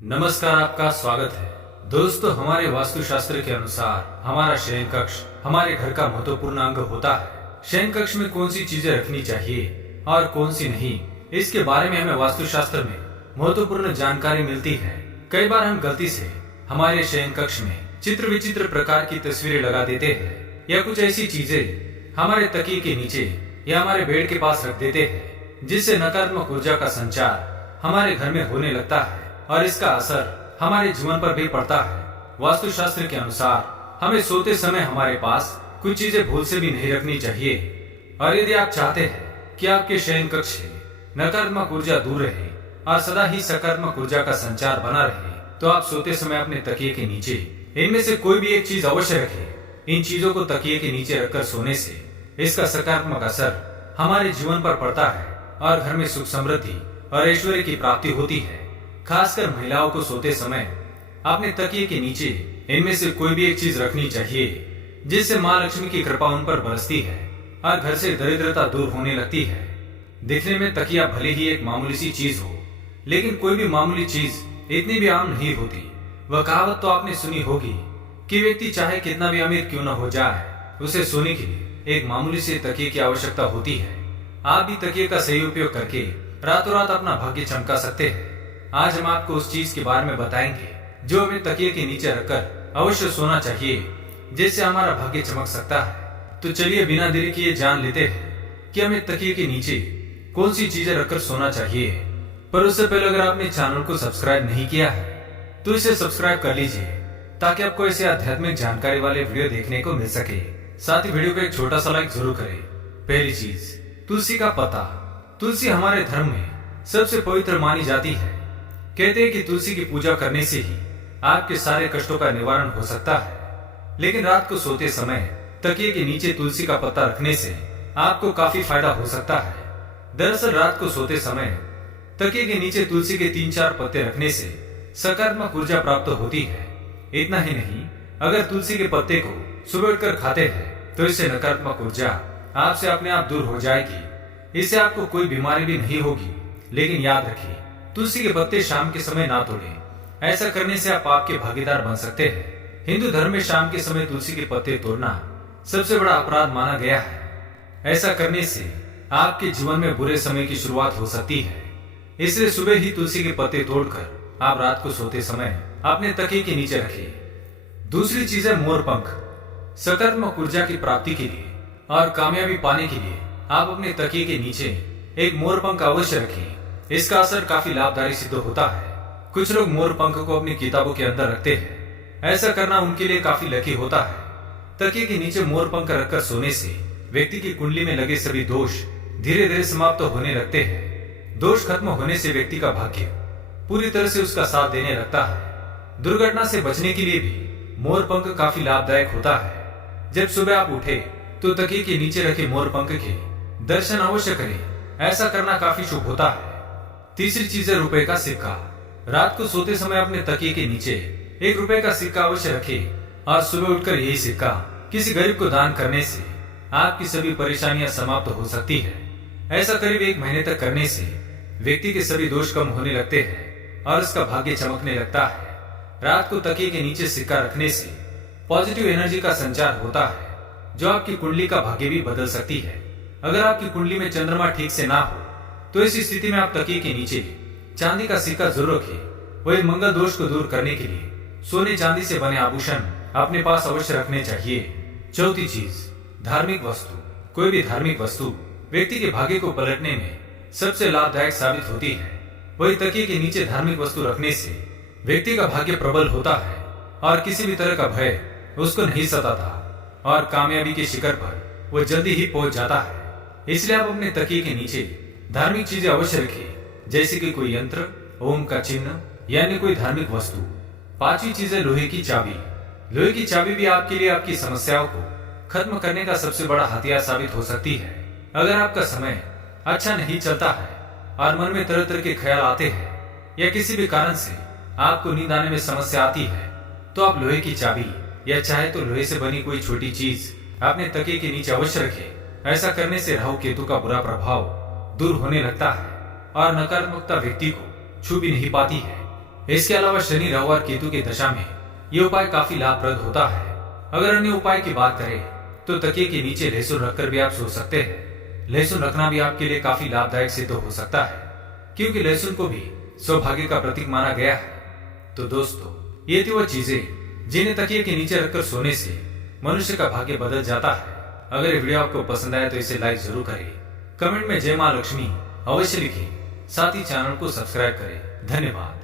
नमस्कार, आपका स्वागत है। दोस्तों, हमारे वास्तुशास्त्र के अनुसार हमारा शयन कक्ष हमारे घर का महत्वपूर्ण अंग होता है। शयन कक्ष में कौन सी चीजें रखनी चाहिए और कौन सी नहीं, इसके बारे में हमें वास्तुशास्त्र में महत्वपूर्ण जानकारी मिलती है। कई बार हम गलती से हमारे शयन कक्ष में चित्र विचित्र प्रकार की तस्वीरें लगा देते हैं या कुछ ऐसी चीजें हमारे तकिए के नीचे या हमारे बेड के पास रख देते हैं, जिससे नकारात्मक ऊर्जा का संचार हमारे घर में होने लगता है और इसका असर हमारे जीवन पर भी पड़ता है। वास्तुशास्त्र के अनुसार हमें सोते समय हमारे पास कुछ चीजें भूल से भी नहीं रखनी चाहिए। और यदि आप चाहते हैं कि आपके शयन कक्ष से नकारात्मक ऊर्जा दूर रहे और सदा ही सकारात्मक ऊर्जा का संचार बना रहे, तो आप सोते समय अपने तकिए के नीचे इनमें से कोई भी एक चीज अवश्य रखें। इन चीजों को तकिए के नीचे रखकर सोने से इसका सकारात्मक असर हमारे जीवन पर पड़ता है और घर में सुख समृद्धि और ऐश्वर्य की प्राप्ति होती है। खासकर महिलाओं को सोते समय अपने तकिए के नीचे इनमें से कोई भी एक चीज रखनी चाहिए, जिससे माँ लक्ष्मी की कृपा उन पर बरसती है और घर से दरिद्रता दूर होने लगती है। दिखने में तकिया भले ही एक मामूली सी चीज हो, लेकिन कोई भी मामूली चीज इतनी भी आम नहीं होती। वह कहावत तो आपने सुनी होगी कि व्यक्ति चाहे कितना भी अमीर क्यों न हो जाए, उसे सोने के लिए एक मामूली से तकिए की आवश्यकता होती है। आप भी तकिए का सही उपयोग करके रातों रात अपना भाग्य चमका सकते हैं। आज हम आपको उस चीज के बारे में बताएंगे जो हमें तकिए के नीचे रखकर अवश्य सोना चाहिए, जिससे हमारा भाग्य चमक सकता है। तो चलिए बिना देरी किए जान लेते हैं कि हमें तकिए के नीचे कौन सी चीजें रखकर सोना चाहिए। पर उससे पहले अगर आपने चैनल को सब्सक्राइब नहीं किया है तो इसे सब्सक्राइब कर लीजिए, ताकि आपको ऐसे आध्यात्मिक जानकारी वाले वीडियो देखने को मिल सके। साथ ही वीडियो को एक छोटा सा लाइक जरूर करें। पहली चीज, तुलसी का पत्ता। तुलसी हमारे धर्म में सबसे पवित्र मानी जाती है। कहते हैं कि तुलसी की पूजा करने से ही आपके सारे कष्टों का निवारण हो सकता है। लेकिन रात को सोते समय तकिए के नीचे तुलसी का पत्ता रखने से आपको काफी फायदा हो सकता है। दरअसल रात को सोते समय तकिए के नीचे तुलसी के 3-4 पत्ते रखने से सकारात्मक ऊर्जा प्राप्त होती है। इतना ही नहीं, अगर तुलसी के पत्ते को सुबह उठकर खाते हैं तो इससे नकारात्मक ऊर्जा आपसे अपने आप दूर हो जाएगी। इससे आपको कोई बीमारी भी नहीं होगी। लेकिन याद रखिए, तुलसी के पत्ते शाम के समय ना तोड़ें। ऐसा करने से आप पाप के भागीदार बन सकते हैं। हिंदू धर्म में शाम के समय तुलसी के पत्ते तोड़ना सबसे बड़ा अपराध माना गया है। ऐसा करने से आपके जीवन में बुरे समय की शुरुआत हो सकती है। इसलिए सुबह ही तुलसी के पत्ते तोड़कर आप रात को सोते समय अपने तकिए के नीचे रखिए। दूसरी चीज है मोर पंख। सकारात्मक ऊर्जा की प्राप्ति के लिए और कामयाबी पाने के लिए आप अपने तकिए के नीचे एक मोर पंख अवश्य रखिए। इसका असर काफी लाभदायी सिद्ध होता है। कुछ लोग मोर पंख को अपनी किताबों के अंदर रखते हैं। ऐसा करना उनके लिए काफी लकी होता है। तकिए के नीचे मोर पंख रखकर सोने से व्यक्ति की कुंडली में लगे सभी दोष धीरे धीरे समाप्त होने लगते हैं। दोष खत्म होने से व्यक्ति का भाग्य पूरी तरह से उसका साथ देने लगता है। दुर्घटना से बचने के लिए भी मोर पंख काफी लाभदायक होता है। जब सुबह आप उठे तो तकिए के नीचे रखे मोर पंख के दर्शन अवश्य करें। ऐसा करना काफी शुभ होता है। तीसरी चीज है रुपए का सिक्का। रात को सोते समय अपने तकिए के नीचे 1 रुपए का सिक्का अवश्य रखें और सुबह उठकर यही सिक्का किसी गरीब को दान करने से आपकी सभी परेशानियां समाप्त हो सकती है। ऐसा करीब 1 महीने तक करने से व्यक्ति के सभी दोष कम होने लगते हैं और उसका भाग्य चमकने लगता है। रात को तकिए के नीचे सिक्का रखने से पॉजिटिव एनर्जी का संचार होता है, जो आपकी कुंडली का भाग्य भी बदल सकती है। अगर आपकी कुंडली में चंद्रमा ठीक से ना हो तो इस स्थिति में आप तकिए के नीचे चांदी का सिक्का जरूर रखें। वही मंगल दोष को दूर करने के लिए सोने चांदी से बने आभूषण अपने पास अवश्य रखने चाहिए। चौथी चीज, धार्मिक वस्तु। कोई भी धार्मिक वस्तु व्यक्ति के भाग्य को पलटने में सबसे लाभदायक साबित होती है। वही तकिए के नीचे धार्मिक वस्तु रखने से व्यक्ति का भाग्य प्रबल होता है और किसी भी तरह का भय उसको नहीं सताता और कामयाबी के शिखर पर वो जल्दी ही पहुंच जाता है। इसलिए आप अपने तकिए के नीचे धार्मिक चीजें अवश्य रखिए, जैसे कि कोई यंत्र, ओम का चिन्ह यानी कोई धार्मिक वस्तु। 5वीं चीज है लोहे की चाबी। लोहे की चाबी भी आपके लिए आपकी समस्याओं को खत्म करने का सबसे बड़ा हथियार साबित हो सकती है। अगर आपका समय अच्छा नहीं चलता है और मन में तरह तरह के ख्याल आते हैं या किसी भी कारण से आपको नींद आने में समस्या आती है, तो आप लोहे की चाबी या चाहे तो लोहे से बनी कोई छोटी चीज अपने तकिए के नीचे अवश्य रखें। ऐसा करने से राहु केतु का बुरा प्रभाव दूर होने लगता है और नकारात्मकता व्यक्ति को छू भी नहीं पाती है। इसके अलावा शनि, राहु और केतु की दशा में ये उपाय काफी लाभप्रद होता है। अगर अन्य उपाय की बात करें तो तकिए के नीचे लहसुन रखकर भी आप सो सकते हैं। लहसुन रखना भी आपके लिए काफी लाभदायक सिद्ध हो सकता है, क्योंकि लहसुन को भी सौभाग्य का प्रतीक माना गया है। तो दोस्तों, ये थी वह चीजें जिन्हें तकिए के नीचे रखकर सोने से मनुष्य का भाग्य बदल जाता है। अगर ये वीडियो आपको पसंद आया तो इसे लाइक जरूर करें, कमेंट में जय मां लक्ष्मी अवश्य लिखें, साथ ही चैनल को सब्सक्राइब करें। धन्यवाद।